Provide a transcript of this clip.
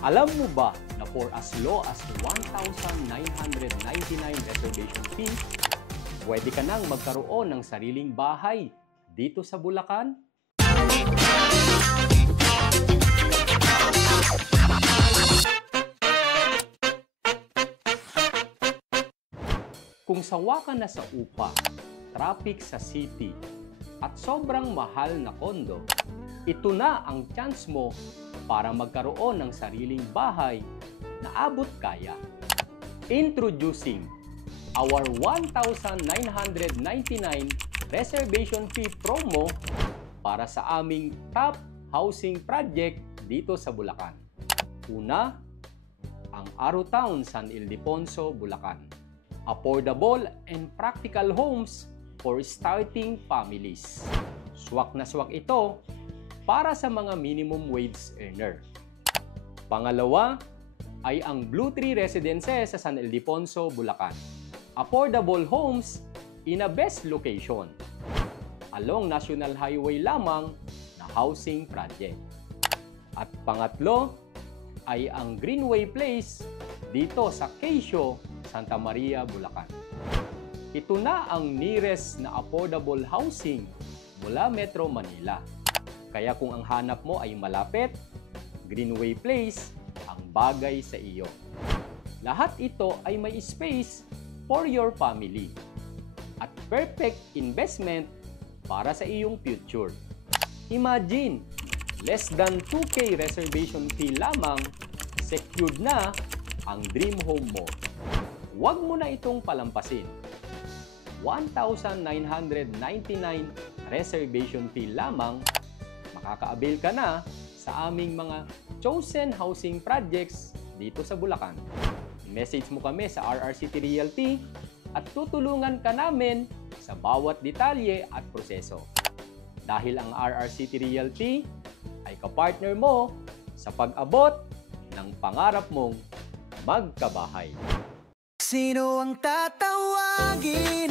Alam mo ba na for as low as 1,999 reservation fee, pwede ka nang magkaroon ng sariling bahay dito sa Bulacan? Kung sawa ka na sa upa, traffic sa city, at sobrang mahal na kondo, ito na ang chance mo para magkaroon ng sariling bahay na abot kaya. Introducing our 1,999 reservation fee promo para sa aming top housing project dito sa Bulacan. Una, ang Aro Town, San Ildefonso, Bulacan. Affordable and practical homes for starting families. Swak na swak ito para sa mga minimum wage earner. Pangalawa ay ang Blue Tree Residences sa San Ildefonso, Bulacan. Affordable homes in a best location. Along National Highway lamang na housing project. At pangatlo ay ang Greenway Place dito sa Quezon, Santa Maria, Bulacan. Ito na ang nearest na affordable housing mula Metro Manila. Kaya kung ang hanap mo ay malapit, Greenway Place ang bagay sa iyo. Lahat ito ay may space for your family at perfect investment para sa iyong future. Imagine, less than 2K reservation fee lamang, secured na ang dream home mo. Huwag mo na itong palampasin. 1,999 reservation fee lamang, makaka-avail ka na sa aming mga chosen housing projects dito sa Bulacan. Message mo kami sa RR City Realty at tutulungan ka namin sa bawat detalye at proseso. Dahil ang RR City Realty ay kapartner mo sa pag-abot ng pangarap mong magkabahay. Sino ang tatawagin?